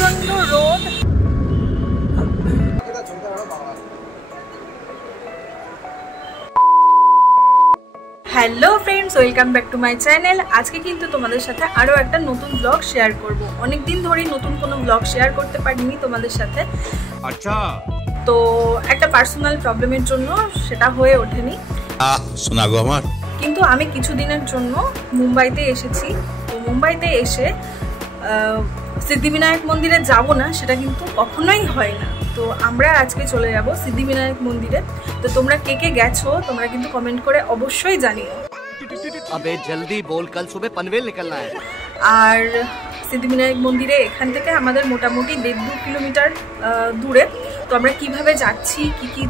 প্রচন্ড রোদ। Hello friends, welcome back to my channel. আজকে কিন্তু তোমাদের সাথে আরও একটা নতুন ব্লগ শেয়ার করব। অনেকদিন ধরেই নতুন কোনো ব্লগ শেয়ার করতে পারিনি তোমাদের সাথে। আচ্ছা, তো একটা পার্সোনাল প্রবলেমের জন্য সেটা হয়ে ওঠেনি। শোনা গো আমার। কিন্তু আমি কিছুদিনের জন্য মুম্বাইতে এসেছি। তো মুম্বাইতে এসে সিদ্ধিবিনায়ক মন্দিরে যাব না সেটা কিন্তু কখনোই হয় না। তো আমরা আজকে চলে যাব সিদ্ধিবিনায়ক মন্দিরে। তো তোমরা কে কে গেছো তোমরা কিন্তু কমেন্ট করে অবশ্যই জানিও। अबे जल्दी बोल, कल सुबह पनवेल निकलना है। আর সিদ্ধিবিনায়ক মন্দিরে এখান থেকে আমাদের মোটামুটি 1.5-2 কিলোমিটার দূরে। তো আমরা কিভাবে যাচ্ছি, কি কি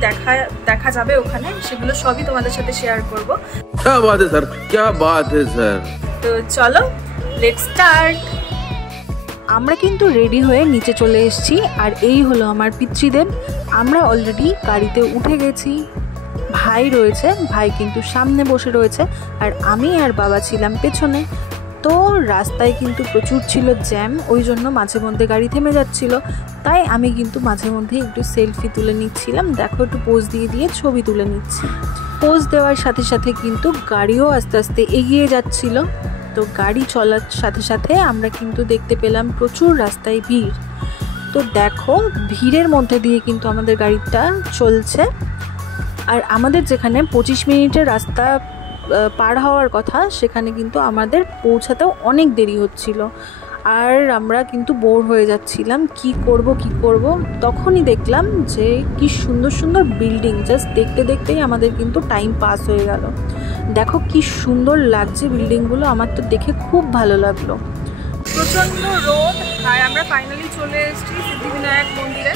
দেখা যাবে ওখানে, সেগুলো সবই তোমাদের সাথে শেয়ার করব। क्या बात है सर, क्या बात है सर। তো চলো লেটস স্টার্ট। আমরা কিন্তু রেডি হয়ে নিচে চলে এসেছি। আর এই হলো আমার পিতৃদেব। আমরা অলরেডি গাড়িতে উঠে গেছি। ভাই রয়েছে, ভাই কিন্তু সামনে বসে রয়েছে, আর আমি আর বাবা ছিলাম পেছনে। তো রাস্তায় কিন্তু প্রচুর ছিল জ্যাম, ওই জন্য মাঝে মধ্যে গাড়ি থেমে যাচ্ছিল। তাই আমি কিন্তু মাঝে মধ্যে একটু সেলফি তুলে নিচ্ছিলাম। দেখো, একটু পোজ দিয়ে ছবি তুলে নিচ্ছি। পোজ দেওয়ার সাথে সাথে কিন্তু গাড়িও আস্তে আস্তে এগিয়ে যাচ্ছিল। তো গাড়ি চলার সাথে সাথে আমরা কিন্তু দেখতে পেলাম প্রচুর রাস্তায় ভিড়। তো দেখো, ভিড়ের মধ্যে দিয়ে কিন্তু আমাদের গাড়িটা চলছে। আর আমাদের যেখানে 25 মিনিটের রাস্তা পার হওয়ার কথা, সেখানে কিন্তু আমাদের পৌঁছাতেও অনেক দেরি হচ্ছিল। আর আমরা কিন্তু বোর হয়ে যাচ্ছিলাম, কি করব। তখনই দেখলাম যে কি সুন্দর সুন্দর বিল্ডিং, জাস্ট দেখতে দেখতেই আমাদের কিন্তু টাইম পাস হয়ে গেল। দেখো কি সুন্দর লাগছে বিল্ডিংগুলো, আমার তো দেখে খুব ভালো লাগলো। প্রচণ্ড রোদ, আর আমরা ফাইনালি চলে এসেছি সিদ্ধিবিনায়ক মন্দিরে।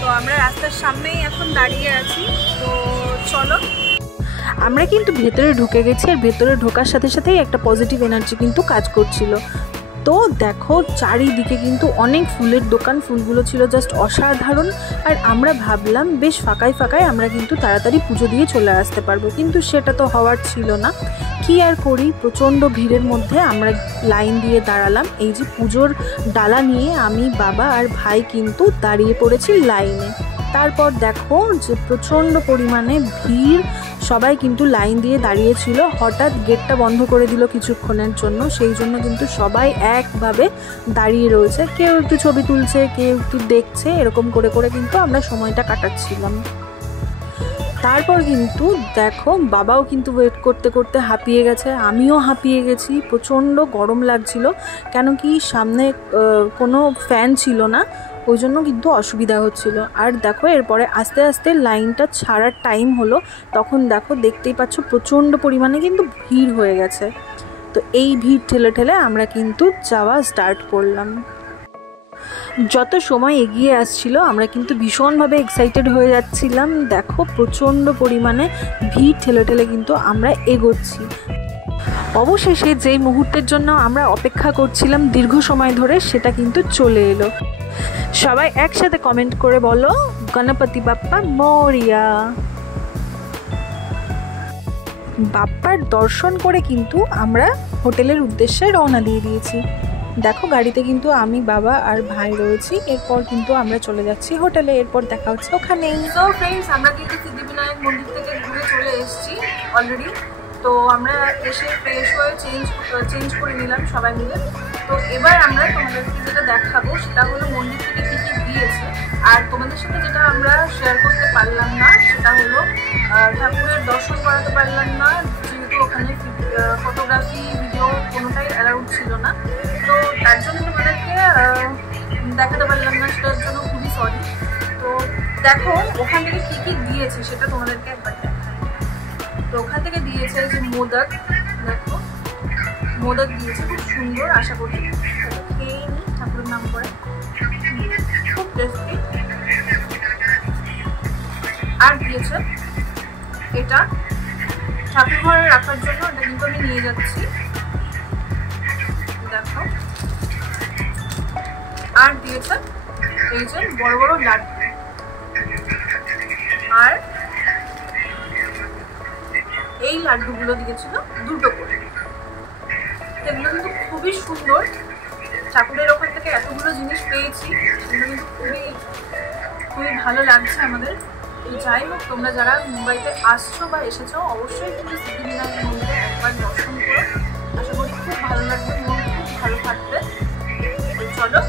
তো আমরা রাস্তার সামনেই এখন দাঁড়িয়ে আছি। তো চলো, আমরা কিন্তু ভেতরে ঢুকে গেছি। আর ভেতরে ঢোকার সাথে সাথেই একটা পজিটিভ এনার্জি কিন্তু কাজ করছিল। তো দেখো, চারিদিকে কিন্তু অনেক ফুলের দোকান, ফুলগুলো ছিল জাস্ট অসাধারণ। আর আমরা ভাবলাম বেশ ফাঁকায় আমরা কিন্তু তাড়াতাড়ি পুজো দিয়ে চলে আসতে পারবো, কিন্তু সেটা তো হওয়ার ছিল না। কি আর করি, প্রচণ্ড ভিড়ের মধ্যে আমরা লাইন দিয়ে দাঁড়ালাম। এই যে পুজোর ডালা নিয়ে আমি, বাবা আর ভাই কিন্তু দাঁড়িয়ে পড়েছি লাইনে। তারপর দেখো যে প্রচণ্ড পরিমাণে ভিড়, সবাই কিন্তু লাইন দিয়ে দাঁড়িয়েছিল। হঠাৎ গেটটা বন্ধ করে দিল কিছুক্ষণের জন্য, সেই জন্য কিন্তু সবাই একভাবে দাঁড়িয়ে রয়েছে। কেউ একটু ছবি তুলছে, কেউ একটু দেখছে, এরকম করে কিন্তু আমরা সময়টা কাটাচ্ছিলাম। তারপর কিন্তু দেখো, বাবাও কিন্তু ওয়েট করতে করতে হাঁপিয়ে গেছে, আমিও হাঁপিয়ে গেছি। প্রচণ্ড গরম লাগছিল, কেন কি সামনে কোনো ফ্যান ছিল না, ওই জন্য কিন্তু অসুবিধা হচ্ছিল। আর দেখো, এরপরে আস্তে আস্তে লাইনটা ছাড়ার টাইম হলো, তখন দেখো দেখতেই পাচ্ছ প্রচণ্ড পরিমাণে কিন্তু ভিড় হয়ে গেছে। তো এই ভিড় ঠেলে আমরা কিন্তু যাওয়া স্টার্ট করলাম। যত সময় এগিয়ে আসছিল আমরা কিন্তু ভীষণভাবে এক্সাইটেড হয়ে যাচ্ছিলাম। দেখো, প্রচণ্ড পরিমাণে ভিড় ঠেলে কিন্তু আমরা এগোচ্ছি। অবশেষে যেই মুহূর্তের জন্য আমরা অপেক্ষা করছিলাম দীর্ঘ সময় ধরে, সেটা কিন্তু চলে এলো। সবাই একসাথে কমেন্ট করে বলো, গণপতি বাপ্পা মোরিয়া। বাপ্পার দর্শন করে কিন্তু আমরা হোটেলের উদ্দেশ্যে রওনা দিয়ে দিয়েছি। দেখো, গাড়িতে কিন্তু আমি, বাবা আর ভাই রয়েছি। এরপর কিন্তু আমরা চলে যাচ্ছি হোটেলে। এরপর দেখা হচ্ছে ওখানেই। তো ফ্রেন্ডস, আমরা কিন্তু সিদ্ধিবিনায়ক মন্দির থেকে ঘুরে চলে এসেছি অলরেডি। তো আমরা এসে ফ্রেশ হয়ে চেঞ্জ করে নিলাম সবাই মিলে। তো এবার আমরা তোমাদেরকে যেটা দেখাবো সেটা হলো মন্দির থেকে কী কী দিয়েছে। আর তোমাদের সাথে যেটা আমরা শেয়ার করতে পারলাম না সেটা হলো ঠাকুরের দর্শন করাতে পারলাম না, যেহেতু ওখানে ফটোগ্রাফি, ভিডিও কোনোটাই অ্যালাউড ছিল না। তো তার জন্য তোমাদেরকে দেখাতে পারলাম না, সেটার জন্য খুবই সরি। তো দেখো ওখান থেকে কী কী দিয়েছে সেটা তোমাদেরকে একবার দেখাই। তো ওখান থেকে দিয়েছে যে মোদক, দেখো মোদক দিয়েছে, খুব সুন্দর। আশা করি খেয়ে নিই ঠাকুরের নাম করে, খুব টেস্টি। আর দিয়েছে এটা ঠাকুর ঘরে রাখার জন্য, এটা কিন্তু আমি নিয়ে যাচ্ছি। দেখো, আর দিয়েছে এই যে বড় বড় লাড্ডু। আর এই লাড্ডুগুলো দিয়েছিল 2টো করে। এগুলো কিন্তু খুবই সুন্দর। ঠাকুরের ওখান থেকে এতগুলো জিনিস পেয়েছি, সেগুলো কিন্তু খুবই খুবই ভালো লাগছে আমাদের। তো যাই হোক, তোমরা যারা মুম্বাইতে আসছো বা এসেছো অবশ্যই কিন্তু সিদ্ধিবিনায়ক মন্দিরে একবার দর্শন করো। আশা করি খুব ভালো লাগবে, মন খুব ভালো থাকবে। তো চলো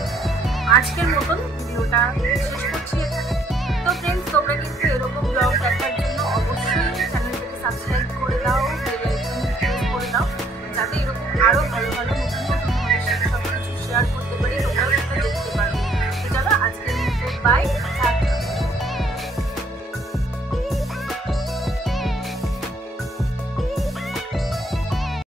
আজকের মতন ভিডিওটা শেষ করছি এখানে। তো ফ্রেন্ডস, তোমরা কিন্তু